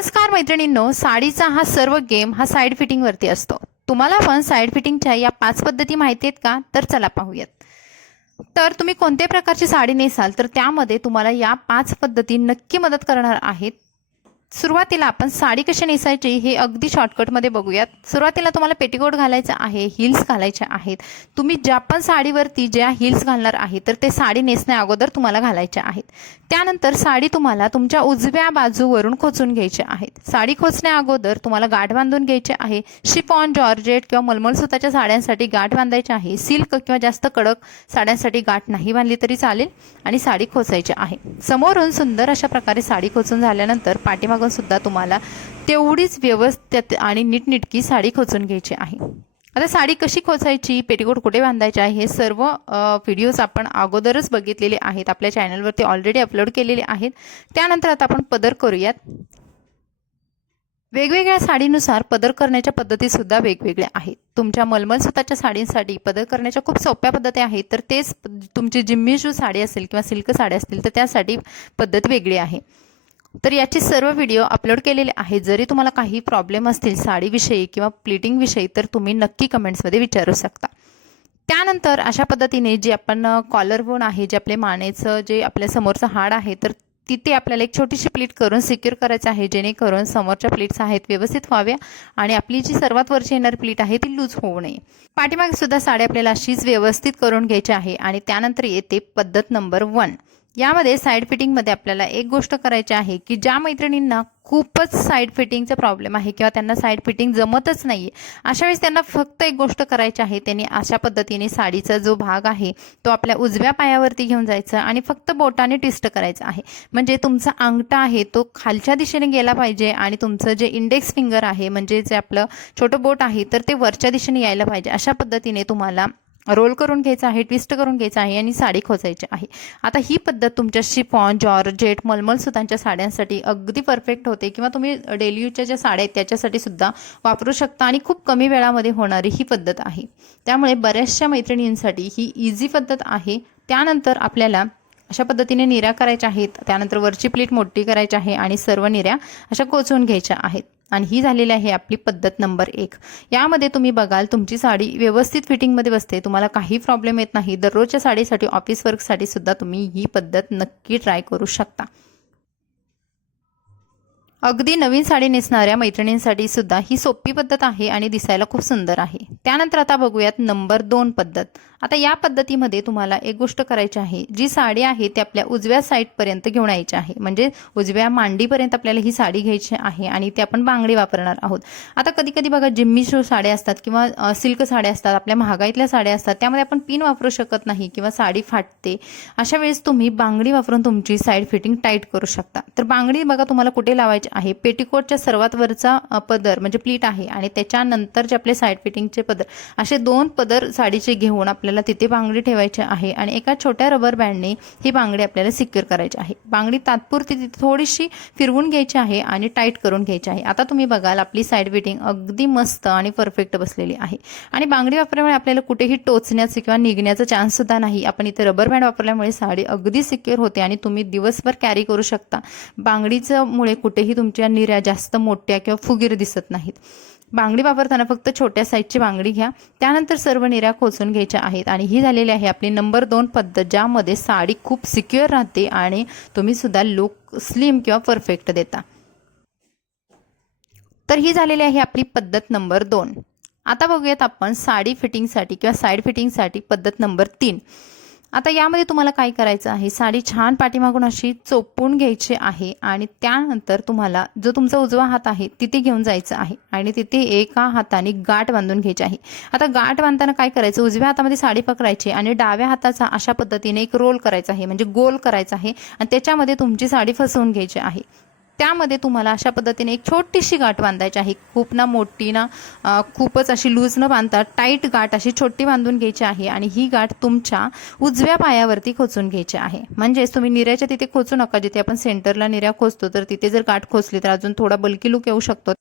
नमस्कार मैत्रिणींनो साडीचा हा सर्व गेम हा साईड फिटिंगवरती असतो. तुम्हाला पण साईड फिटिंगच्या या पाच पद्धती माहिती आहेत का? तर चला पाहूयात. तर तुम्ही कोणत्या प्रकारची साडी नेसाल तर त्यामध्ये तुम्हाला या पाच पद्धती नक्की मदत करणार आहेत. सुरुवातीला आपण साडी कशी नेसायची हे अगदी शॉर्टकटमध्ये बघूयात. सुरुवातीला तुम्हाला पेटीकोट घालायचं आहे हिल्स घालायचे आहेत. तुम्ही ज्या पण साडीवरती ज्या हिल्स घालणार आहे तर ते साडी नेसण्या अगोदर तुम्हाला घालायच्या आहेत. त्यानंतर साडी तुम्हाला तुमच्या उजव्या बाजूवरून खोचून घ्यायची आहेत. साडी खोचण्या अगोदर तुम्हाला गाठ बांधून घ्यायचे आहे. शिफॉन जॉर्जेट किंवा मलमल सुताच्या साड्यांसाठी गाठ बांधायची आहे. सिल्क किंवा जास्त कडक साड्यांसाठी गाठ नाही बांधली तरी चालेल आणि साडी खोचायची आहे. समोरून सुंदर अशा प्रकारे साडी खोचून झाल्यानंतर पाठीमाग सुद्धा तुम्हाला तेवढीच व्यवस्थित आणि नीटनिटकी साडी खोचून घ्यायची आहे. आता साडी कशी खोचायची पेटीकोट कुठे बांधायचे आहे हे सर्व व्हिडिओज आपण अगोदरच बघितलेले आहेत. आपल्या चॅनलवरती ऑलरेडी अपलोड केलेले आहेत. त्यानंतर आता आपण पदर करूयात. वेगवेगळ्या साडीनुसार पदर करण्याच्या पद्धती सुद्धा वेगवेगळ्या आहेत. तुमच्या मलमल स्वतःच्या साडींसाठी पदर करण्याच्या खूप सोप्या पद्धती आहेत. तर तेच तुमची जिम्मी साडी असेल किंवा सिल्क साडी असतील तर त्यासाठी पद्धत वेगळी आहे. तर याचे सर्व व्हिडिओ अपलोड केलेले आहेत. जरी तुम्हाला काही प्रॉब्लेम असतील साडीविषयी किंवा प्लिटिंगविषयी तर तुम्ही नक्की कमेंट्समध्ये विचारू शकता. त्यानंतर अशा पद्धतीने जे आपण कॉलर बोन आहे जे आपले मानेचं जे आपल्या समोरचं हाड आहे तर तिथे आपल्याला एक छोटीशी प्लीट करून सिक्युअर करायचं आहे. जेणेकरून समोरच्या प्लीट्स आहेत व्यवस्थित व्हाव्या आणि आपली जी सर्वात वरची येणारी प्लीट आहे ती लूज होऊ नये. पाठीमागे सुद्धा साडी आपल्याला अशीच व्यवस्थित करून घ्यायची आहे. आणि त्यानंतर येते पद्धत नंबर वन यामध्ये साईड फिटिंगमध्ये आपल्याला एक गोष्ट करायची आहे की ज्या मैत्रिणींना खूपच साईड फिटिंगचा प्रॉब्लेम आहे किंवा त्यांना साईड फिटिंग जमतच नाही अशा वेळेस त्यांना फक्त एक गोष्ट करायची आहे त्यांनी अशा पद्धतीने साडीचा जो भाग आहे तो आपल्या उजव्या पायावरती घेऊन जायचा आणि फक्त बोटाने ट्विस्ट करायचं आहे. म्हणजे तुमचा अंगठा आहे तो खालच्या दिशेने गेला पाहिजे आणि तुमचं जे इंडेक्स फिंगर आहे म्हणजे जे आपलं छोटं बोट आहे तर ते वरच्या दिशेने यायला पाहिजे. अशा पद्धतीने तुम्हाला रोल करून घ्यायचा आहे ट्विस्ट करून घ्यायचं आहे आणि साडी खोचायची आहे. आता ही पद्धत तुमच्या शिफॉन जॉर्जेट मलमल सुतांच्या साड्यांसाठी अगदी परफेक्ट होते किंवा तुम्ही डेली यूजच्या ज्या साड्या आहेत त्याच्यासाठी सुद्धा वापरू शकता आणि खूप कमी वेळामध्ये होणारी ही पद्धत आहे. त्यामुळे बऱ्याचशा मैत्रिणींसाठी ही इझी पद्धत आहे. त्यानंतर आपल्याला अशा पद्धतीने निऱ्या करायच्या आहेत. त्यानंतर वरची प्लेट मोठी करायची आहे आणि सर्व निऱ्या अशा कोचवून घ्यायच्या आहेत. आणि ही झालेली आहे आपली पद्धत नंबर एक. यामध्ये तुम्ही बघाल तुमची साडी व्यवस्थित फिटिंगमध्ये बसते तुम्हाला काही प्रॉब्लेम येत नाही. दररोजच्या साडीसाठी ऑफिस वर्कसाठी सुद्धा तुम्ही ही पद्धत नक्की ट्राय करू शकता. अगदी नवीन साडी नेसणाऱ्या मैत्रिणींसाठी सुद्धा ही सोपी पद्धत आहे आणि दिसायला खूप सुंदर आहे. त्यानंतर आता बघूयात नंबर दोन पद्धत. आता या पद्धतीमध्ये तुम्हाला एक गोष्ट करायची आहे. जी साडी आहे ती आपल्या उजव्या साईडपर्यंत घेऊन यायची आहे. म्हणजे उजव्या मांडीपर्यंत आपल्याला ही साडी घ्यायची आहे आणि ती आपण बांगडी वापरणार आहोत. आता कधी कधी बघा जिम्मी शो साड्या असतात किंवा सिल्क साड्या असतात आपल्या महागाईतल्या साड्या असतात त्यामध्ये आपण पिन वापरू शकत नाही किंवा साडी फाटते. अशा वेळेस तुम्ही बांगडी वापरून तुमची साईड फिटिंग टाईट करू शकता. तर बांगडी बघा तुम्हाला कुठे लावायची आहे? पेटीकोटच्या सर्वात वरचा पदर म्हणजे प्लीट आहे आणि त्याच्यानंतर जे आपले साईड फिटिंगचे पदर. असे दोन पदर साडीचे घेऊन आपल्याला तिथे बांगडी ठेवायची आहे आणि एका छोट्या रबर बँडने ही बांगडी आपल्याला सिक्युअर करायची आहे. बांगडी तात्पुरती तिथे थोडीशी फिरवून घ्यायची आहे आणि टाईट करून घ्यायची आहे. आता तुम्ही बघाल आपली साईड फिटिंग अगदी मस्त आणि परफेक्ट बसलेली आहे. आणि बांगडी वापरल्यामुळे आपल्याला कुठेही टोचण्याचं किंवा निघण्याचा चान्स सुद्धा नाही. आपण इथे रबर बँड वापरल्यामुळे साडी अगदी सिक्युअर होते आणि तुम्ही दिवसभर कॅरी करू शकता. बांगडीचं मुळे कुठेही तुमच्या निर्या जास्त मोठ्या किंवा फुगीर दिसत नाहीत. बांगडी वापरताना फक्त छोट्या साईजची बांगडी घ्या. त्यानंतर सर्व निऱ्या खोचून घ्यायच्या आहेत. आणि ही झालेली आहे आपली नंबर दोन पद्धत ज्यामध्ये साडी खूप सिक्युअर राहते आणि तुम्ही सुद्धा लुक स्लिम किंवा परफेक्ट देता. तर ही झालेली आहे आपली पद्धत नंबर दोन. आता बघूयात आपण साडी फिटिंगसाठी किंवा साईड फिटिंगसाठी पद्धत नंबर तीन. आता यामध्ये तुम्हाला काय करायचं आहे? साडी छान पाठीमागून अशी चोपून घ्यायची आहे आणि त्यानंतर तुम्हाला जो तुमचा उजवा हात आहे तिथे घेऊन जायचं आहे आणि तिथे एका हाताने गाठ बांधून घ्यायची आहे. आता गाठ बांधताना काय करायचं? उजव्या हातामध्ये साडी पकडायची आणि डाव्या हाताचा अशा पद्धतीने एक रोल करायचा आहे म्हणजे गोल करायचा आहे आणि त्याच्यामध्ये तुमची साडी फसवून घ्यायची आहे. त्यामध्ये तुम्हाला अशा पद्धतीने एक छोटीशी गाठ बांधायची आहे. खूप ना मोठी ना खूपच अशी लूज न बांधता टाईट गाठ अशी छोटी बांधून घ्यायची आहे आणि ही गाठ तुमच्या उजव्या पायावरती खोचून घ्यायची आहे. म्हणजेच तुम्ही निऱ्याच्या तिथे खोचू नका. जिथे आपण सेंटरला निऱ्या खोचतो तर तिथे जर गाठ खोचली तर अजून थोडा बल्की लुक येऊ शकतो.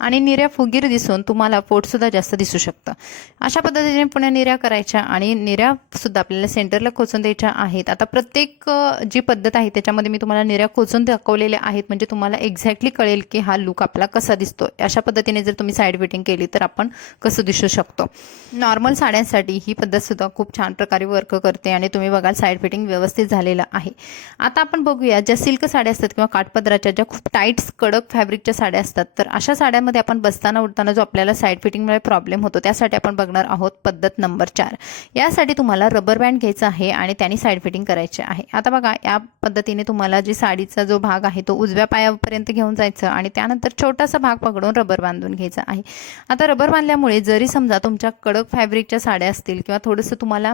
आणि निर्या फुगीर दिसून तुम्हाला पोटसुद्धा जास्त दिसू शकतं. अशा पद्धतीने पुन्हा निर्या करायच्या आणि निर्या सुद्धा आपल्याला सेंटरला खोचून द्यायच्या आहेत. आता प्रत्येक जी पद्धत आहे त्याच्यामध्ये मी तुम्हाला निर्या खोचून दाखवलेल्या आहेत. म्हणजे तुम्हाला एक्झॅक्टली कळेल की हा लुक आपला कसा दिसतो अशा पद्धतीने जर तुम्ही साईड फिटिंग केली तर आपण कसं दिसू शकतो. नॉर्मल साड्यांसाठी ही पद्धत सुद्धा खूप छान प्रकारे वर्क करते आणि तुम्ही बघाल साईड फिटिंग व्यवस्थित झालेलं आहे. आता आपण बघूया ज्या सिल्क साड्या असतात किंवा काठपदराच्या ज्या खूप टाईट कडक फॅब्रिकच्या साड्या असतात तर अशा साड्या साड्यांमध्ये आपण बसताना उठताना जो आपल्याला साईड फिटिंगमुळे प्रॉब्लेम होतो त्यासाठी आपण बघणार आहोत पद्धत नंबर चार. यासाठी तुम्हाला रबर बँड घ्यायचा आहे आणि त्याने साईड फिटिंग करायचे आहे. आता बघा या पद्धतीने तुम्हाला जी साडीचा जो भाग आहे तो उजव्या पायापर्यंत घेऊन जायचं आणि त्यानंतर छोटासा भाग पकडून रबर बांधून घ्यायचा आहे. आता रबर बांधल्यामुळे जरी समजा तुमच्या कडक फॅब्रिकच्या साड्या असतील किंवा थोडंसं तुम्हाला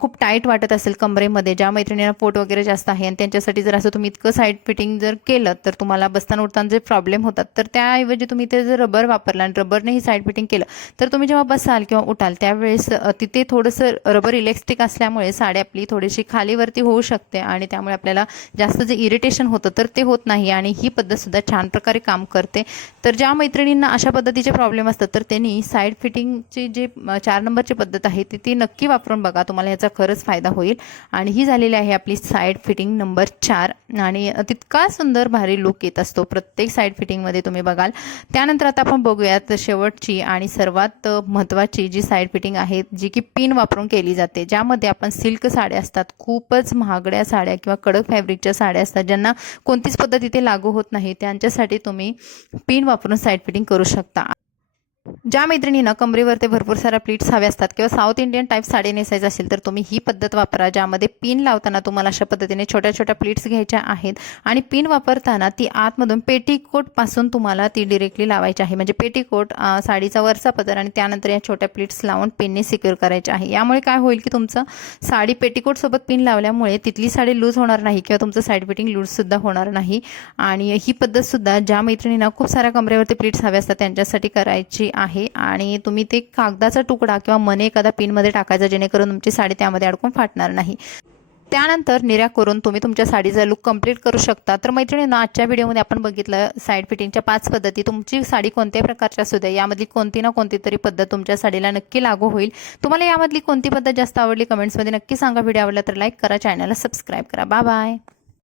खूप टाईट वाटत असेल कमरेमध्ये ज्या मैत्रिणींना पोट वगैरे जास्त आहे आणि त्यांच्यासाठी जर असं तुम्ही इतकं साईड फिटिंग जर केलं तर तुम्हाला बसताना उठताना जे प्रॉब्लेम होतात तर त्याऐवजी तुम्ही ते जर रबर वापरला आणि रबरने ही साईड फिटिंग केलं तर तुम्ही जेव्हा बसाल किंवा उठाल त्यावेळेस तिथे थोडंसं रबर इलेक्ट्रिक असल्यामुळे साडी आपली थोडीशी खालीवरती होऊ शकते आणि त्यामुळे आपल्याला जास्त जे इरिटेशन होतं तर ते होत नाही आणि ही पद्धतसुद्धा छान प्रकारे काम करते. तर ज्या मैत्रिणींना अशा पद्धतीचे प्रॉब्लेम असतात तर त्यांनी साईड फिटिंगची जी चार नंबरची पद्धत आहे ती ती नक्की वापरून बघा तुम्हाला याचा खरंच फायदा होईल. आणि ही झालेली आहे आपली साईड फिटिंग नंबर चार. आणि तितका सुंदर भारी लुक येत असतो प्रत्येक साईड फिटिंगमध्ये तुम्ही बघाल. त्यानंतर आता आपण बघूयात शेवटची आणि सर्वात महत्त्वाची जी साईड फिटिंग आहे जी की पिन वापरून केली जाते ज्यामध्ये आपण सिल्क साड्या असतात खूपच महागड्या साड्या किंवा कडक फॅब्रिकच्या साड्या असतात ज्यांना कोणतीच पद्धत इथे लागू होत नाही त्यांच्यासाठी तुम्ही पिन वापरून साईड फिटिंग करू शकता. ज्या मैत्रिणींना कमरेवर ते भरपूर साऱ्या प्लीट्स हवे असतात किंवा साऊथ इंडियन टाईप साडी नेसायचं असेल तर तुम्ही ही पद्धत वापरा ज्यामध्ये पिन लावताना तुम्हाला अशा पद्धतीने छोट्या छोट्या प्लीट्स घ्यायच्या आहेत आणि पिन वापरताना ती आतमधून पेटीकोटपासून तुम्हाला ती डिरेक्टली लावायची आहे. म्हणजे पेटीकोट साडीचा वरचा पदर आणि त्यानंतर या छोट्या प्लीट्स लावून पिनने सिक्युअर करायचे आहे. यामुळे काय होईल की तुमचं साडी पेटीकोटसोबत पिन लावल्यामुळे तिथली साडी लूज होणार नाही किंवा तुमचं साईड फिटिंग लूजसुद्धा होणार नाही. आणि ही पद्धतसुद्धा ज्या मैत्रिणींना खूप साऱ्या कमरेवरती प्लीट्स हवे असतात त्यांच्यासाठी करायची आहे. आहे आणि तुम्ही ते कागदाचा तुकडा किंवा मने एखादा पिनमध्ये टाकायचा जेणेकरून तुमची साडी त्यामध्ये अडकून फाटणार नाही. त्यानंतर निर्या करून तुम्ही तुमच्या साडीचा लुक कंप्लीट करू शकता. तर मैत्रिणींना आजच्या व्हिडिओमध्ये आपण बघितलं साईड फिटिंगच्या पाच पद्धती. तुमची साडी कोणत्याही प्रकारची असू द्या यामधली कोणती ना कोणती तरी पद्धत तुमच्या साडीला नक्की लागू होईल. तुम्हाला यामधली कोणती पद्धत जास्त आवडली कमेंट्समध्ये नक्की सांगा. व्हिडिओ आवडला तर लाईक करा चॅनलला सबस्क्राईब करा. Bye bye